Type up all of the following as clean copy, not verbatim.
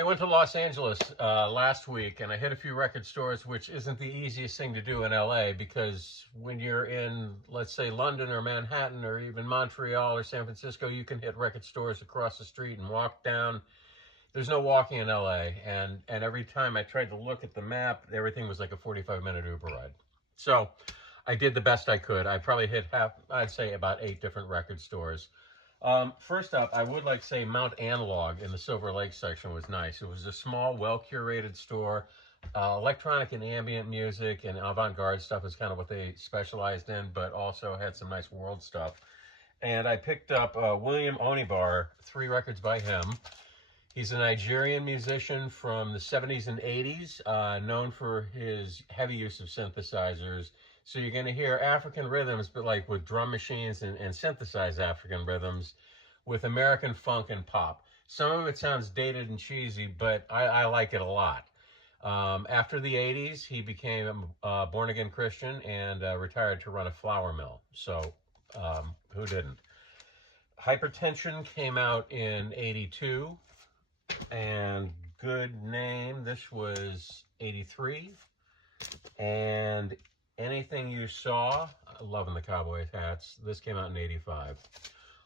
I went to Los Angeles last week, and I hit a few record stores, which isn't the easiest thing to do in LA, because when you're in, let's say, London or Manhattan or even Montreal or San Francisco, you can hit record stores across the street and walk down. There's no walking in LA, and every time I tried to look at the map, everything was like a 45-minute Uber ride. So I did the best I could. I probably hit I'd say about 8 different record stores. First up, I would like to say Mount Analog in the Silver Lake section was nice. It was a small, well-curated store. Electronic and ambient music and avant-garde stuff is kind of what they specialized in, but also had some nice world stuff. And I picked up William Onibar, 3 records by him. He's a Nigerian musician from the 70s and 80s, known for his heavy use of synthesizers. So you're going to hear African rhythms, but like with drum machines and synthesized African rhythms with American funk and pop. Some of it sounds dated and cheesy, but I like it a lot. After the 80s, he became a born-again Christian and retired to run a flour mill. So who didn't? Hypertension came out in 82. And Good Name, this was 83. And Anything You Saw, loving the cowboy hats, this came out in 85.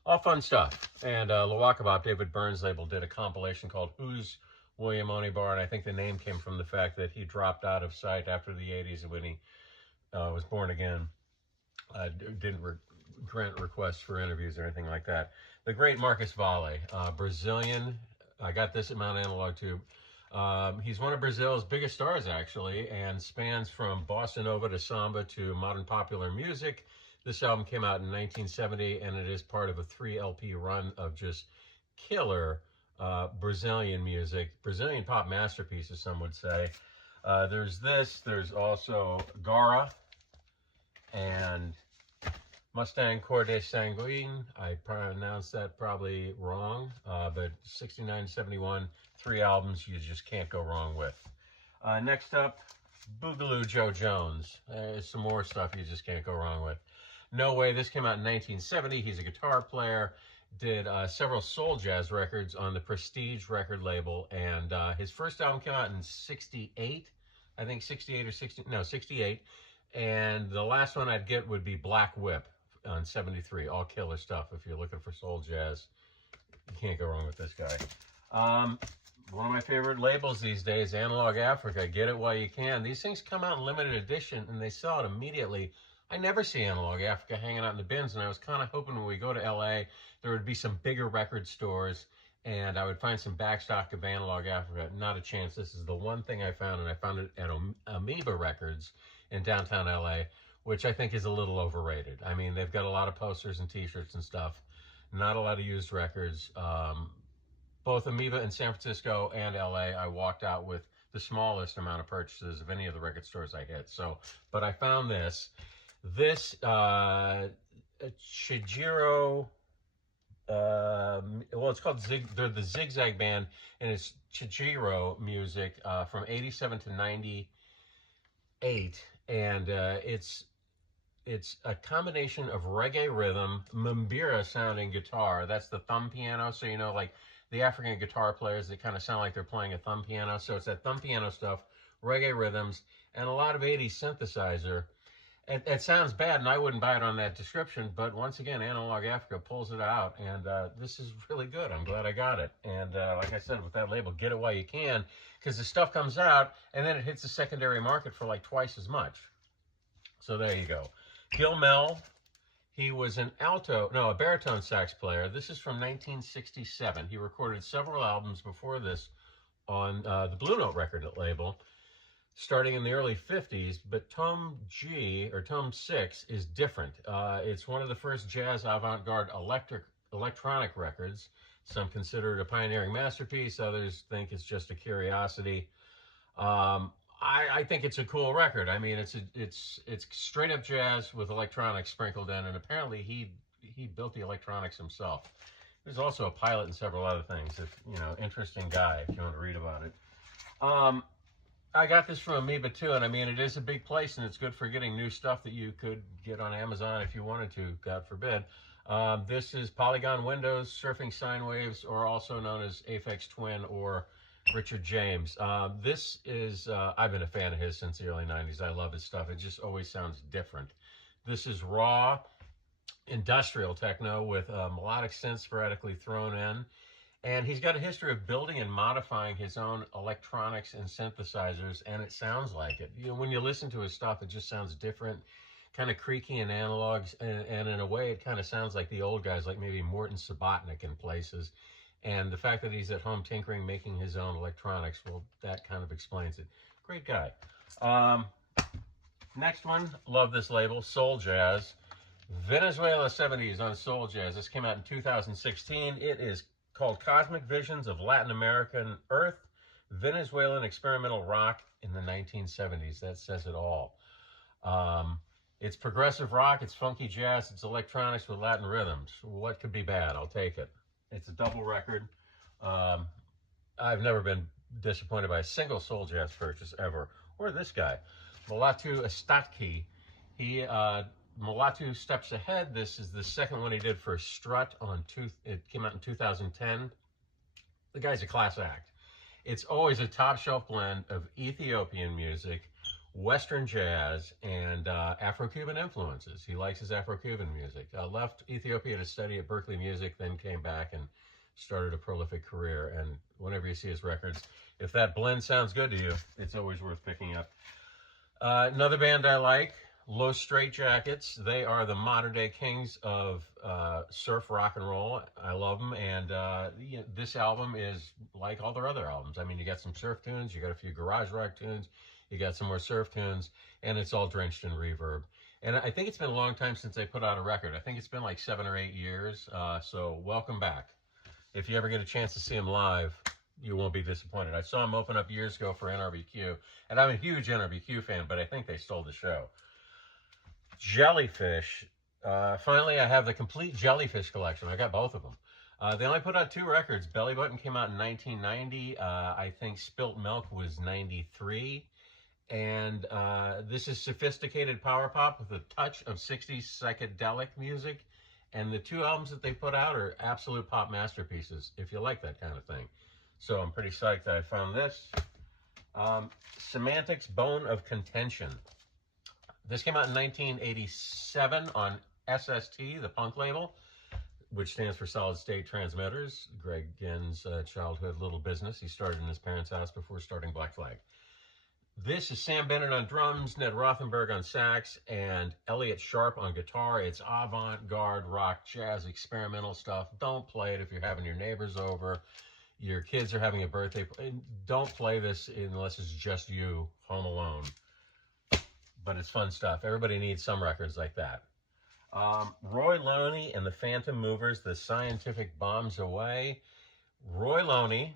All fun stuff. And Lawakabop, David Byrne's label, did a compilation called Who's William Onibar, and I think the name came from the fact that he dropped out of sight after the 80s when he was born again. Didn't grant requests for interviews or anything like that. The great Marcus Valle, Brazilian. I got this at Mount Analog too. He's one of Brazil's biggest stars, actually, and spans from bossa nova to samba to modern popular music. This album came out in 1970, and it is part of a 3 LP run of just killer Brazilian music, Brazilian pop masterpieces, some would say. There's this. There's also Gara and Mustang Cor de Sanguine. I pronounced that probably wrong, but 69, 71, 3 albums you just can't go wrong with. Next up, Boogaloo Joe Jones. Some more stuff you just can't go wrong with. No Way, this came out in 1970. He's a guitar player, did several soul jazz records on the Prestige record label, and his first album came out in 68, I think 68 or 60, no, 68, and the last one I'd get would be Black Whip on 73. All killer stuff. If you're looking for soul jazz, you can't go wrong with this guy. One of my favorite labels these days, Analog Africa. Get it while you can. These things come out in limited edition and they sell it immediately. I never see Analog Africa hanging out in the bins, and I was kind of hoping when we go to LA there would be some bigger record stores and I would find some backstock of Analog Africa. Not a chance. This is the one thing I found, and I found it at Amoeba Records in downtown LA, which I think is a little overrated. I mean, they've got a lot of posters and t-shirts and stuff, not a lot of used records. Both Amoeba in San Francisco and LA, I walked out with the smallest amount of purchases of any of the record stores I hit. So, but I found this Chijiro, well, it's called they're the Zigzag Band, and it's Chijiro music from 87 to 98, and it's a combination of reggae rhythm, Mbira sounding guitar. That's the thumb piano. So, you know, like the African guitar players, they kind of sound like they're playing a thumb piano. So it's that thumb piano stuff, reggae rhythms, and a lot of 80s synthesizer. It sounds bad, and I wouldn't buy it on that description, but once again, Analog Africa pulls it out, and this is really good. I'm glad I got it. And like I said, with that label, get it while you can, because the stuff comes out, and then it hits the secondary market for like twice as much. So there you go. Gil Mel, he was a baritone sax player. This is from 1967. He recorded several albums before this on the Blue Note record label, starting in the early 50s, but Tome 6 is different. It's one of the first jazz avant-garde electronic records. Some consider it a pioneering masterpiece, others think it's just a curiosity. I think it's a cool record. I mean, it's straight up jazz with electronics sprinkled in, and apparently he built the electronics himself. There's also a pilot and several other things. If you know, interesting guy if you want to read about it. I got this from Amoeba too, and I mean, it is a big place, and it's good for getting new stuff that you could get on Amazon if you wanted to, God forbid. This is Polygon Windows Surfing Sine Waves, or also known as Aphex Twin or Richard James. This is, I've been a fan of his since the early 90s. I love his stuff. It just always sounds different. This is raw industrial techno with melodic synths sporadically thrown in. And he's got a history of building and modifying his own electronics and synthesizers, and it sounds like it. You know, when you listen to his stuff, it just sounds different, kind of creaky and analogs, and in a way, it kind of sounds like the old guys, like maybe Morton Subotnick in places. And the fact that he's at home tinkering, making his own electronics, well, that kind of explains it. Great guy. Next one, love this label, Soul Jazz. Venezuela 70s on Soul Jazz. This came out in 2016. It is called Cosmic Visions of Latin American Earth, Venezuelan Experimental Rock in the 1970s. That says it all. It's progressive rock, it's funky jazz, it's electronics with Latin rhythms. What could be bad? I'll take it. It's a double record. I've never been disappointed by a single Soul Jazz purchase ever. Or this guy, Mulatu Estatki. Mulatu Steps Ahead. This is the second one he did for Strut it came out in 2010. The guy's a class act. It's always a top shelf blend of Ethiopian music, Western jazz, and Afro-Cuban influences. He likes his Afro-Cuban music. Left Ethiopia to study at Berkeley Music, then came back and started a prolific career. And whenever you see his records, if that blend sounds good to you, it's always worth picking up. Another band I like, Los Straitjackets. They are the modern day kings of surf rock and roll. I love them, and you know, this album is like all their other albums. I mean, you got some surf tunes, you got a few garage rock tunes, you got some more surf tunes, and it's all drenched in reverb. And I think it's been a long time since they put out a record. I think it's been like 7 or 8 years, so welcome back. If you ever get a chance to see them live, you won't be disappointed. I saw them open up years ago for NRBQ, and I'm a huge NRBQ fan, but I think they stole the show. Jellyfish. Finally, I have the complete Jellyfish collection. I got both of them. They only put out 2 records. Belly Button came out in 1990. I think Spilt Milk was 93. And this is sophisticated power pop with a touch of 60s psychedelic music. And the 2 albums that they put out are absolute pop masterpieces, if you like that kind of thing. So I'm pretty psyched that I found this. Semantics Bone of Contention. This came out in 1987 on SST, the punk label, which stands for Solid State Transmitters. Greg Ginn's childhood little business. He started in his parents' house before starting Black Flag. This is Sam Bennett on drums, Ned Rothenberg on sax, and Elliot Sharp on guitar. It's avant-garde rock, jazz, experimental stuff. Don't play it if you're having your neighbors over, your kids are having a birthday. Don't play this unless it's just you home alone. But it's fun stuff. Everybody needs some records like that. Roy Loney and the Phantom Movers, The Scientific Bombs Away. Roy Loney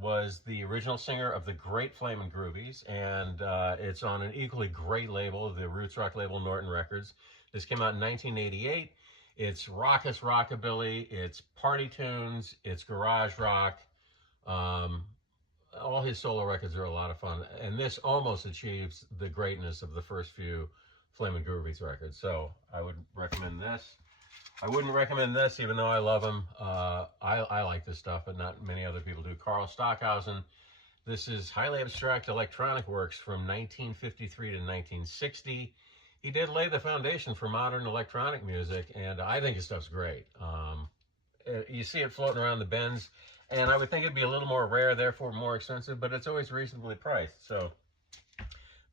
was the original singer of the great Flamin' Groovies, and it's on an equally great label, the roots rock label Norton Records. This came out in 1988. It's raucous rockabilly, it's party tunes, it's garage rock. All his solo records are a lot of fun, and this almost achieves the greatness of the first few Flamin' Groovies records. So I would recommend this. I wouldn't recommend this, even though I love him. I like this stuff, but not many other people do. Carl Stockhausen. This is highly abstract electronic works from 1953 to 1960. He did lay the foundation for modern electronic music, and I think his stuff's great. You see it floating around the bins, and I would think it'd be a little more rare, therefore more expensive, but it's always reasonably priced. So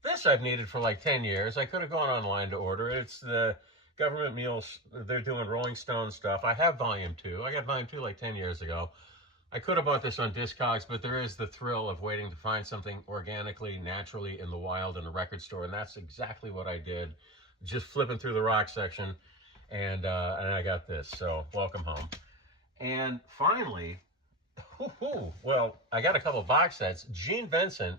this I've needed for like 10 years. I could have gone online to order it. It's the Government Mules. They're doing Rolling Stone stuff. I have Volume 2. I got Volume 2 like 10 years ago. I could have bought this on Discogs, but there is the thrill of waiting to find something organically, naturally in the wild in a record store, and that's exactly what I did. Just flipping through the rock section, and I got this. So welcome home. And finally, well, I got a couple box sets. Gene Vincent.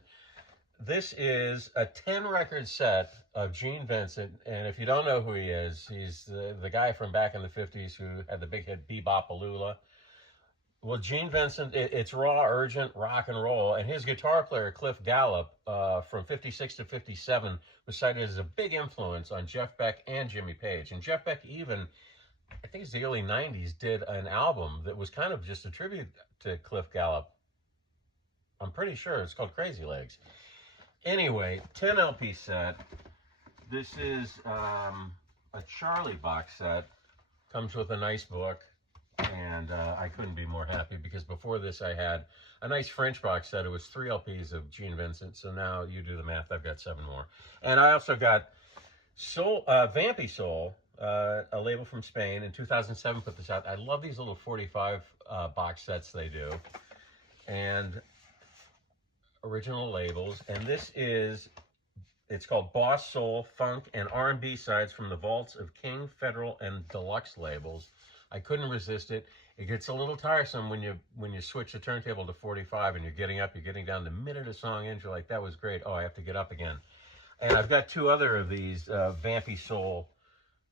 This is a 10-record set of Gene Vincent, and if you don't know who he is, he's the guy from back in the 50s who had the big hit Bebop-A-Lula. Well, Gene Vincent, it's raw, urgent rock and roll, and his guitar player, Cliff Gallup, from 56 to 57, was cited as a big influence on Jeff Beck and Jimmy Page. And Jeff Beck even, I think it's the early 90s, did an album that was kind of just a tribute to Cliff Gallup. I'm pretty sure it's called Crazy Legs. Anyway, 10 LP set. This is a Charlie box set. Comes with a nice book, and I couldn't be more happy because before this I had a nice French box set. It was 3 LPs of Gene Vincent, so now you do the math, I've got 7 more. And I also got Soul, Vampy Soul, a label from Spain. In 2007 put this out. I love these little 45 box sets they do. And original labels. And this is, it's called Boss Soul, Funk, and R&B sides from the vaults of King, Federal, and Deluxe labels. I couldn't resist it. It gets a little tiresome when you switch the turntable to 45 and you're getting down the minute a song ends. You're like, that was great. Oh, I have to get up again. And I've got 2 other of these Vampy Soul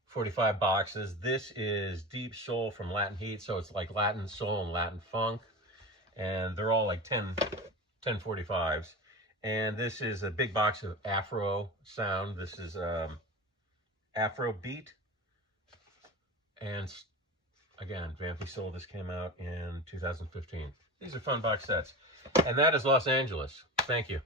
45 boxes. This is Deep Soul from Latin Heat, so it's like Latin Soul and Latin Funk. And they're all like 1045s. And this is a big box of Afro sound. This is Afro Beat. And again, Vampy Soul, this came out in 2015. These are fun box sets. And that is Los Angeles. Thank you.